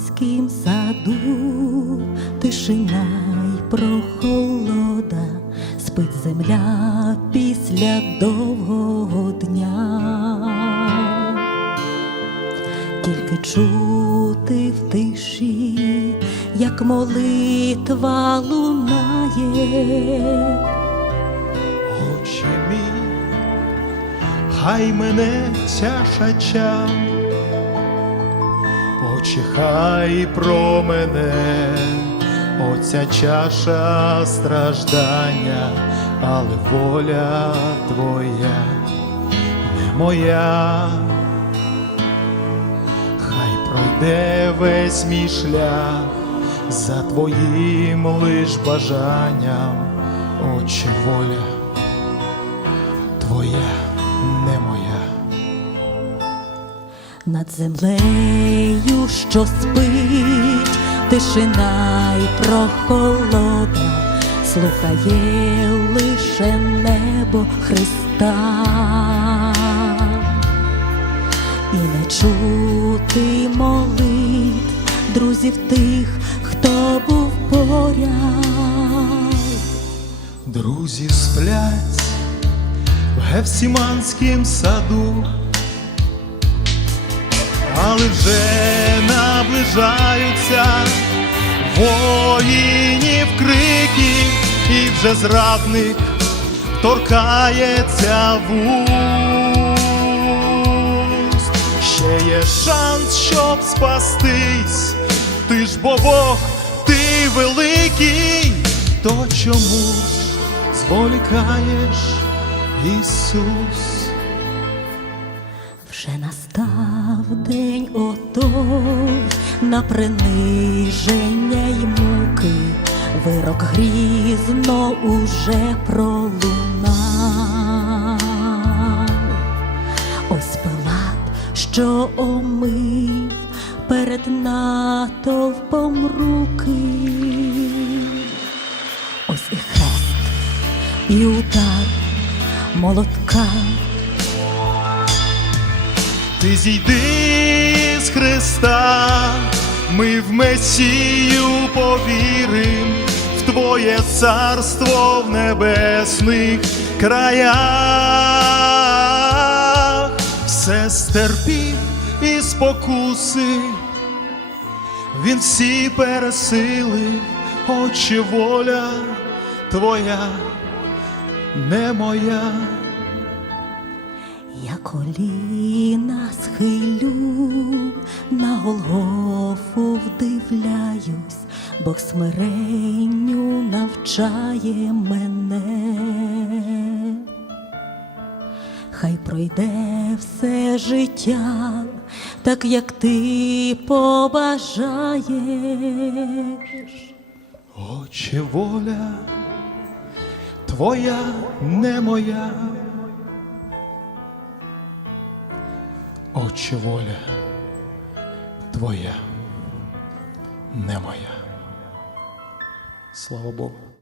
гефсіманськім саду, тишина й прохолода, спить земля після довгого дня. Тільки чути в тиші, як молитва лунає. Отче мій, хай мене тяжача, Отче, хай про мене. Оця чаша страждання, але воля твоя не моя, хай пройде весь мій шлях за твоїм лиш бажанням, Отче воля твоя Над землею, що спить, тишина й прохолода, слухає лише небо Христа, і не чути молитв друзів тих, хто був поряд. Друзі сплять в Гефсіманськім саду, але вже наближаються воїнів крики, і вже зрадник торкається вуст. Ще є шанс, щоб спастись, ти ж бо Бог, ти великий, то чому ж зволікаєш, Ісус? Вже настав день отой на приниження й муки, вирок грізно уже пролунав. Ось Пилат, що омив перед натовпом руки. Ось і хрест, і удар молотка. Ти зійди з Христа, ми в Месію повірим, в Твоє царство в небесних краях, все стерпів і спокуси, він всі пересилив, Отче воля Твоя, не моя. Коліна схилю, на Голгофу вдивляюсь, Бог смиренню навчає мене. Хай пройде все життя, так як ти побажаєш. Отче воля твоя не моя. Отче воля твоя не моя. Слава Богу.